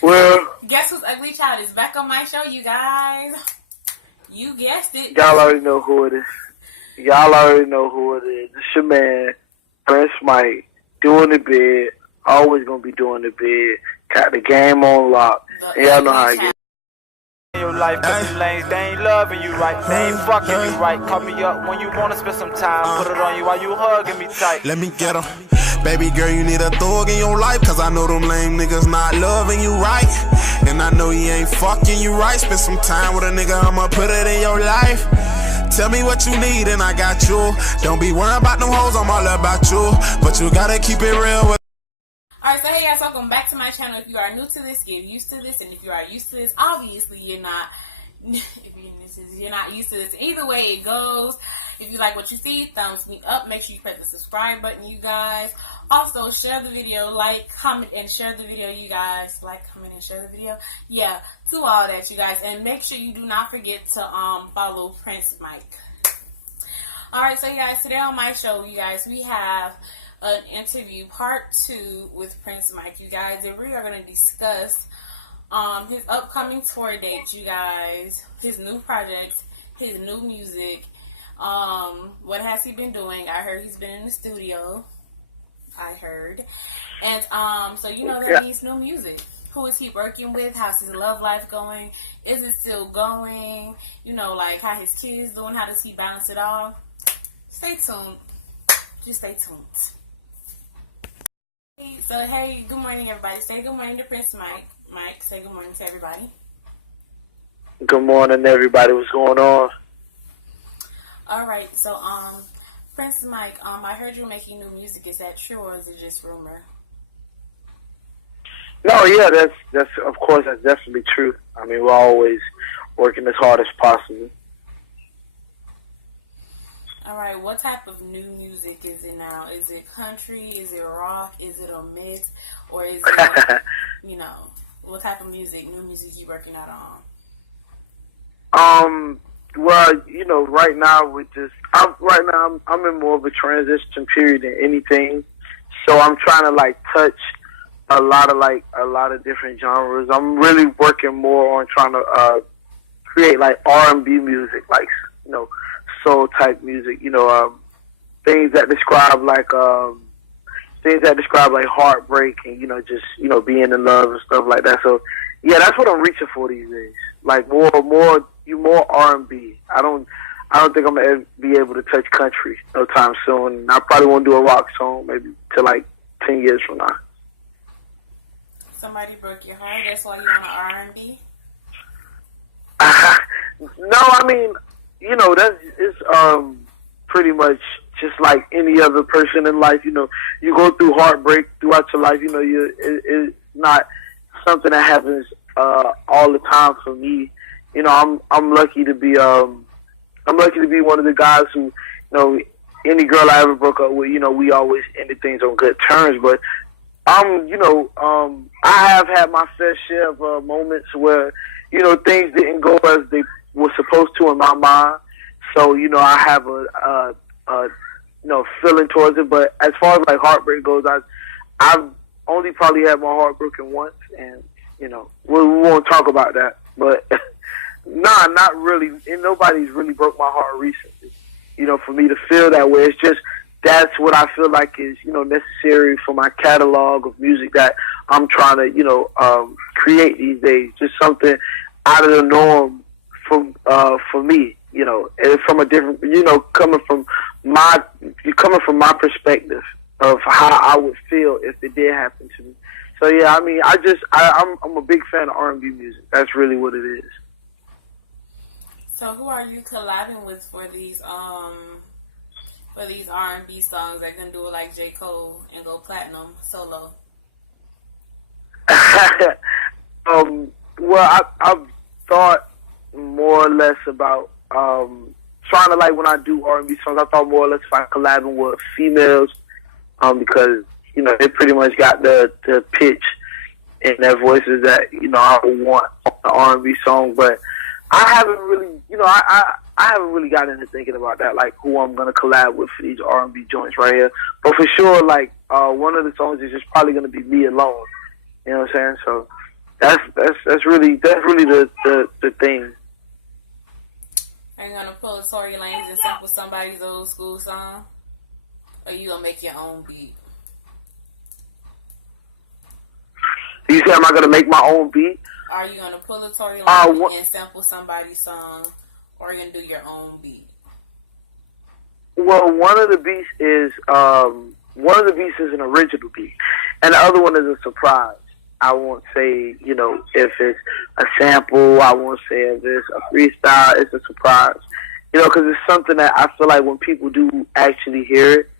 Well, guess who's ugly child is back on my show, you guys. You guessed it. Y'all already know who it is. Y'all already know who it is. It's your man, Prince Mike, doing the bid. Always gonna be doing the bid. Got the game on lock. Y'all know how I get. Your life, cause these lanes, they ain't loving you right, they ain't fucking you right. Call me up when you wanna spend some time, put it on you while you hugging me tight. Let me get 'em. Baby girl, you need a thug in your life, cause I know them lame niggas not loving you right. And I know he ain't fucking you right. Spend some time with a nigga, I'ma put it in your life. Tell me what you need and I got you. Don't be worrying about them hoes, I'm all about you. But you gotta keep it real with. Alright, so hey guys, welcome back to my channel. If you are new to this, get used to this. And if you are used to this, obviously you're not. You're not used to this. Either way it goes. If you like what you see, thumbs me up. Make sure you press the subscribe button, you guys. Also, share the video, like, comment, and share the video, you guys. Like, comment, and share the video. Yeah, do all that, you guys. And make sure you do not forget to follow Prince Mike. Alright, so you guys, today on my show, you guys, we have an interview, part 2 with Prince Mike, you guys. And we are going to discuss his upcoming tour dates, you guys. His new projects, his new music. What has he been doing? I heard he's been in the studio. I heard. And so you know that means new music. Who is he working with? How's his love life going? Is it still going? You know, like how his kids doing? How does he balance it all? Stay tuned. Just stay tuned. Hey, so hey, good morning everybody. Say good morning to Prince Mike. Mike, say good morning to everybody. Good morning, everybody. What's going on? Alright, so Prince Mike, I heard you're making new music. Is that true or is it just rumor? No, yeah, that's of course that's definitely true. I mean, we're always working as hard as possible. Alright, what type of new music is it now? Is it country? Is it rock? Is it a mix? Or is it, you know, what type of music, new music you working out on? Well, you know, right now I'm in more of a transition period than anything. So I'm trying to like touch a lot of different genres. I'm really working more on trying to create like R&B music, like, you know, soul type music, you know, things that describe like heartbreak and, you know, just, you know, being in love and stuff like that. So yeah, that's what I'm reaching for these days. Like more R&B. I don't think I'm gonna be able to touch country no time soon. I probably won't do a rock song maybe till like 10 years from now. Somebody broke your heart. That's why you want an R&B. No, I mean, you know, it's pretty much just like any other person in life. You know, you go through heartbreak throughout your life. You know, it's not something that happens all the time for me. You know, I'm lucky to be one of the guys who, you know, any girl I ever broke up with, you know, we always ended things on good terms. But you know, I have had my fair share of moments where, you know, things didn't go as they were supposed to in my mind. So, you know, I have a you know, feeling towards it. But as far as like heartbreak goes, I've only probably had my heart broken once, and you know, we won't talk about that. But nah, not really. And nobody's really broke my heart recently. You know, for me to feel that way, it's just that's what I feel like is, you know, necessary for my catalog of music that I'm trying to, you know, create these days. Just something out of the norm for me, you know, and from a different, you know, coming from my perspective of how I would feel if it did happen to me. So yeah, I mean, I'm a big fan of R&B music. That's really what it is. So who are you collabing with for these R&B songs that can do it like J. Cole and go platinum solo? Well, I've thought more or less about trying to, like, when I do R&B songs, I thought more or less about collabing with females, because, you know, they pretty much got the pitch in their voices that, you know, I would want on an R&B song. But I haven't really, you know, I haven't really gotten into thinking about that, like who I'm gonna collab with for these R&B joints right here. But for sure, like one of the songs is just probably gonna be me alone. You know what I'm saying? So That's really the thing. Are you gonna pull a Tory Lanez and sample somebody's old school song, or you gonna make your own beat? You say, am I gonna make my own beat? Are you gonna pull a Tory Lanez and sample somebody's song, or are you gonna do your own beat? Well, one of the beats is an original beat, and the other one is a surprise. I won't say, if it's a sample. I won't say if it's a freestyle. It's a surprise, because it's something that I feel like when people do actually hear it,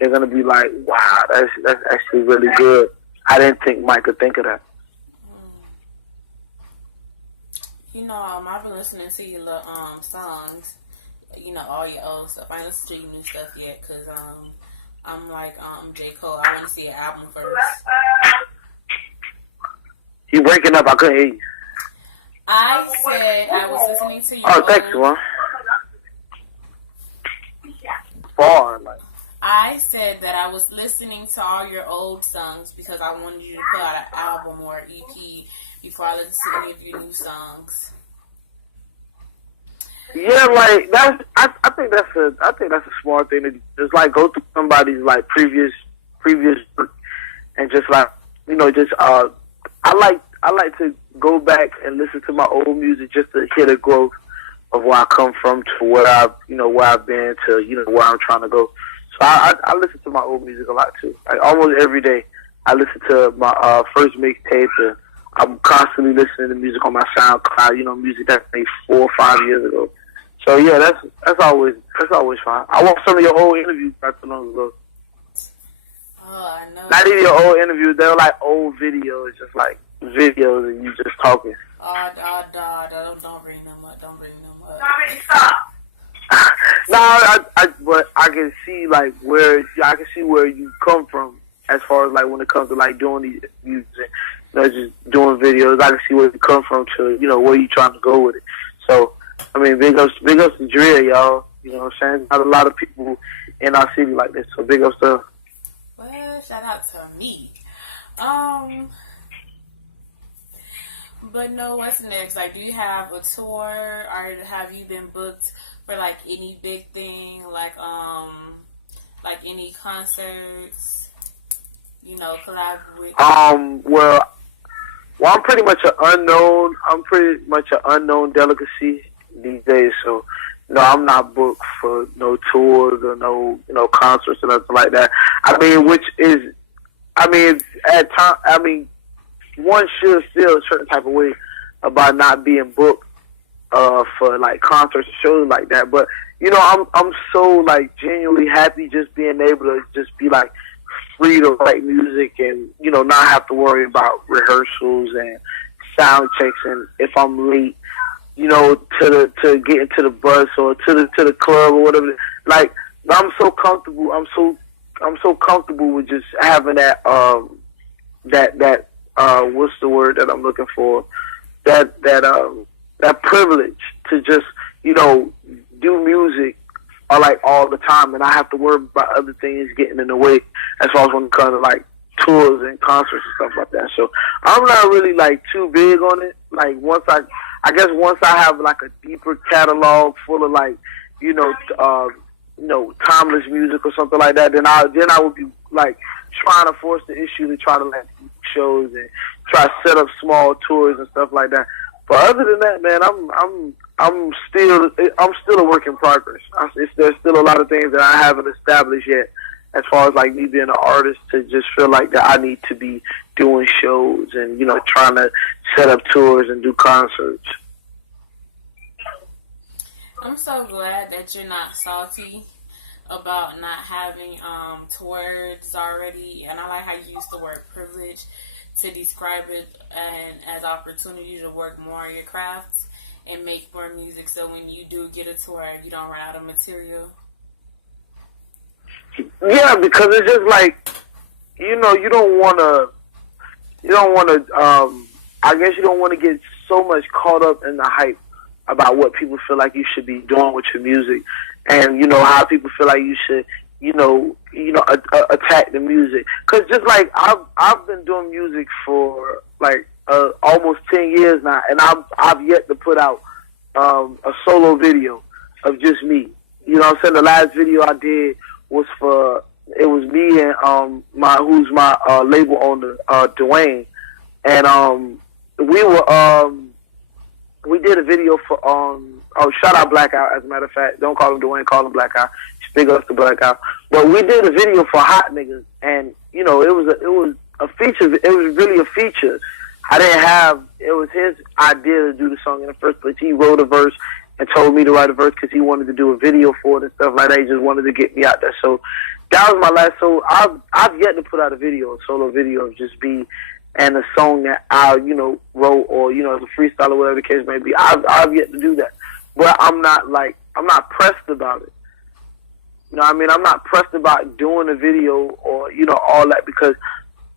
they're gonna be like, "Wow, that's actually really good." I didn't think Mike could think of that. I've been listening to your little songs. All your old stuff. I ain't listened to your new stuff yet because I'm like J. Cole. I want to see an album first. You breaking up? I couldn't hear you. I said I was listening to your. Oh, thanks, man. Far, like. I said that I was listening to all your old songs because I wanted you to put out an album or an EP before I listen to any of your new songs. Yeah, like I think that's a smart thing to just like go through somebody's like previous work and just like I like to go back and listen to my old music just to hear the growth of where I come from to where I've been to where I'm trying to go. So I listen to my old music a lot too. Like almost every day I listen to my first mixtape. I'm constantly listening to music on my SoundCloud. Music that's made 4 or 5 years ago. So yeah, that's always fine. I watched some of your old interviews not too long ago. Oh, I know. Not even your old interviews; they were like old videos, just like videos and you just talking. Don't bring them up. Don't bring them up. But I can see like where you come from as far as like when it comes to like doing these music, just doing videos. I can see where you come from to where you trying to go with it. So I mean, big ups to Indriayoung, y'all. You know what I'm saying? Not a lot of people in our city like this, so big ups to. Well, shout out to me. But no, what's next? Like, do you have a tour, or have you been booked for like any big thing, like any concerts? Collab with. Well, I'm pretty much an unknown. I'm pretty much an unknown delicacy these days. So, I'm not booked for no tours or no concerts or nothing like that. At time, one should feel a certain type of way about not being booked for like concerts and shows like that. But I'm so like genuinely happy just being able to just be like free to write music and not have to worry about rehearsals and sound checks and if I'm late, to get into the bus or to the club or whatever. Like I'm so comfortable. I'm so comfortable with just having that what's the word that I'm looking for? That privilege to just do music all the time, and I have to worry about other things getting in the way as far as when it comes to like tours and concerts and stuff like that. So I'm not really like too big on it. Like once I have like a deeper catalog full of like timeless music or something like that, then I would be like trying to force the issue to try to like shows and try to set up small tours and stuff like that. But other than that, man, I'm still a work in progress. There's still a lot of things that I haven't established yet as far as like me being an artist to just feel like that I need to be doing shows and trying to set up tours and do concerts. I'm so glad that you're not salty about not having tours already, and I like how you used the word privilege to describe it and as opportunity to work more on your craft and make more music, so when you do get a tour, you don't run out of material. Yeah, because it's just like you don't want to I guess you don't want to get so much caught up in the hype about what people feel like you should be doing with your music, and how people feel like you should attack the music. Because just like I've been doing music for like almost 10 years now, and I've yet to put out a solo video of just me. You know what I'm saying? The last video I did was it was me and my label owner, Dwayne, and we did a video for shout out Blackout, as a matter of fact. Don't call him Dwayne, call him Blackout. Big up to Blackout. But we did a video for Hot Niggas, and you know, it was a feature. It was really a feature. It was his idea to do the song in the first place. He wrote a verse and told me to write a verse because he wanted to do a video for it and stuff like that. He just wanted to get me out there. So that was my last. So I've yet to put out a solo video of just me and a song that I, you know, wrote, or, you know, as a freestyle or whatever the case may be. I've yet to do that. But I'm not pressed about it. You know what I mean? I'm not pressed about doing a video or, you know, all that, because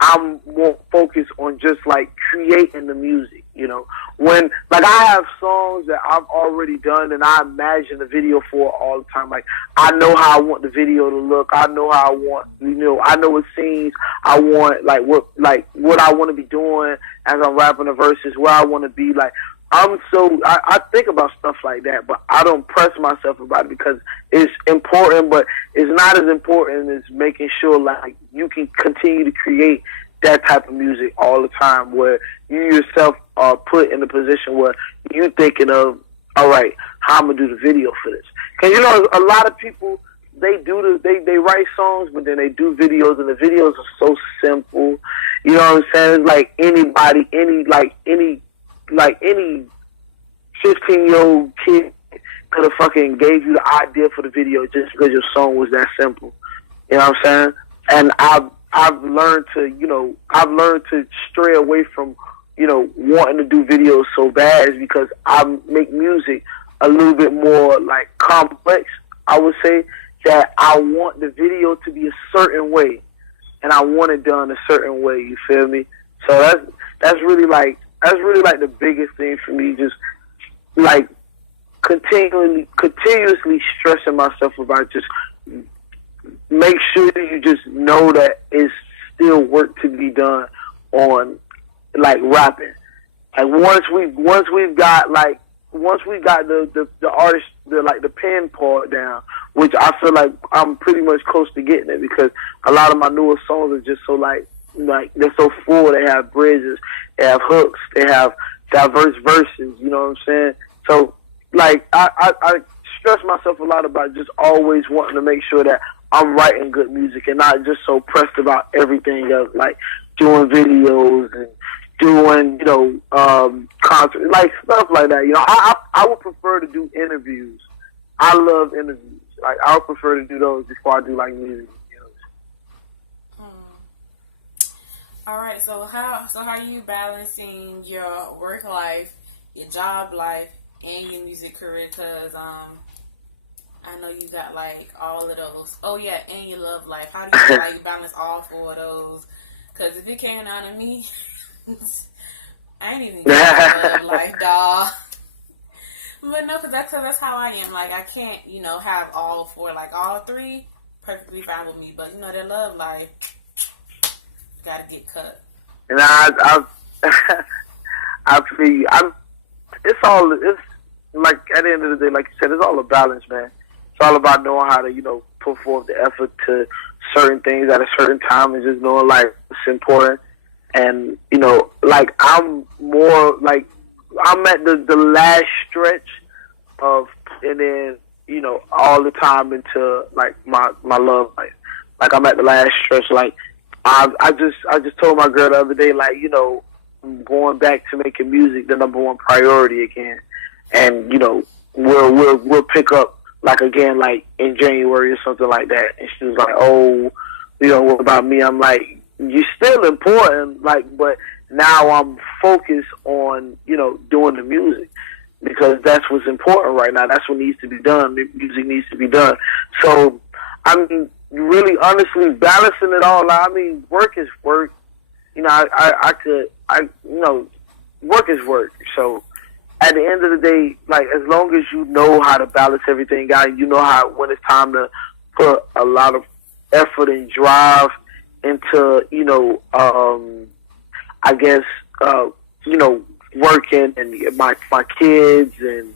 I'm more focused on just like creating the music, you know. When, like, I have songs that I've already done and I imagine the video for all the time. Like, I know how I want the video to look. I know how I want, you know, I know what scenes I want, like what I want to be doing as I'm rapping the verses, where I want to be. Like, I think about stuff like that, but I don't press myself about it because it's important, but it's not as important as making sure, like, you can continue to create that type of music all the time, where you yourself are put in a position where you're thinking of, all right, how I'm gonna do the video for this? Because, you know, a lot of people, they write songs, but then they do videos, and the videos are so simple. You know what I'm saying? It's like any 15-year-old kid could have fucking gave you the idea for the video just because your song was that simple. You know what I'm saying? And I've learned to stray away from, you know, wanting to do videos so bad, is because I make music a little bit more, like, complex, I would say, that I want the video to be a certain way, and I want it done a certain way, you feel me? So that's really like the biggest thing for me, just like continuously stressing myself about just make sure you just know that it's still work to be done on, like, rapping. Like, once we've got the artist, the pen part down, which I feel like I'm pretty much close to getting it, because a lot of my newer songs are just so like they're so full. They have bridges, they have hooks, they have diverse verses, you know what I'm saying? So, like, I stress myself a lot about just always wanting to make sure that I'm writing good music and not just so pressed about everything else, like doing videos and doing, you know, concerts, like stuff like that. You know, I would prefer to do interviews. I love interviews. Like, I would prefer to do those before I do, like, music. All right, so how are you balancing your work life, your job life, and your music career? Because I know you got, like, all of those. Oh yeah, and your love life. How do you feel like you balance all four of those? Because if it came down to me, I ain't even got a love life, dawg. But no, because that's how I am. Like, I can't, you know, have all four. Like, all three, perfectly fine with me. But, you know, that love life, gotta get cut. And I feel you. It's like, at the end of the day, like you said, it's all a balance, man. It's all about knowing how to, you know, put forth the effort to certain things at a certain time, and just knowing, like, it's important. And, you know, like, I'm more, like, I'm at the last stretch of, and then, you know, all the time into, like, my love life. Like, I'm at the last stretch. Like, I just told my girl the other day, like, you know, I'm going back to making music the number one priority again. And, you know, we'll pick up, like, again, like, in January or something like that. And she was like, oh, you know, what about me? I'm like, you're still important, like, but now I'm focused on, you know, doing the music, because that's what's important right now. That's what needs to be done. The music needs to be done. So, I mean, really, honestly, balancing it all out. I mean, work is work. You know, you know, work is work. So, at the end of the day, like, as long as you know how to balance everything out, you know how, when it's time to put a lot of effort and drive into, you know, I guess, working and my kids and,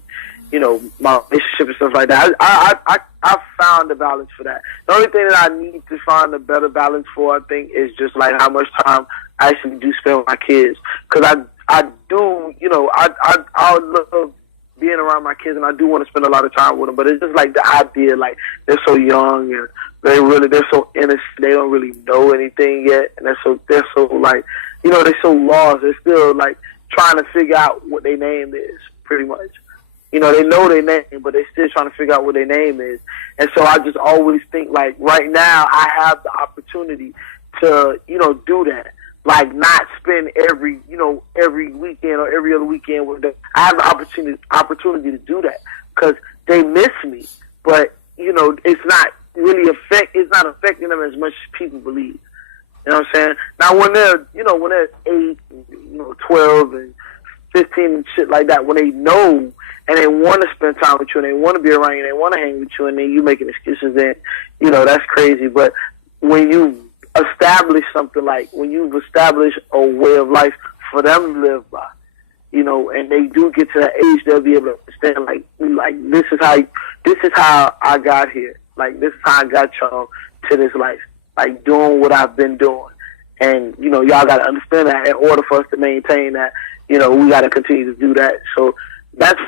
my relationship and stuff like that. I found a balance for that. The only thing that I need to find a better balance for, I think, is just like how much time I actually do spend with my kids. Because I do, I love being around my kids, and I do want to spend a lot of time with them. But it's just like the idea, like they're so young and they're so innocent. They don't really know anything yet, and they're so like, they're so lost. They're still like trying to figure out what their name is, pretty much. They know their name, but they're still trying to figure out what their name is. And so I just always think, like, right now I have the opportunity to, do that. Like, not spend every weekend or every other weekend with them. I have the opportunity to do that because they miss me. But, it's not really affecting them as much as people believe. You know what I'm saying? Now, when they're 8, 12 and 15 and shit like that, when they know and they want to spend time with you and they want to be around you and they want to hang with you and then you making excuses, then, that's crazy. But when you establish something, like when you've established a way of life for them to live by, and they do get to that age, they'll be able to understand, like this is how I got here. Like, this is how I got y'all to this life, like doing what I've been doing. And, y'all got to understand that in order for us to maintain that, we got to continue to do that. So that's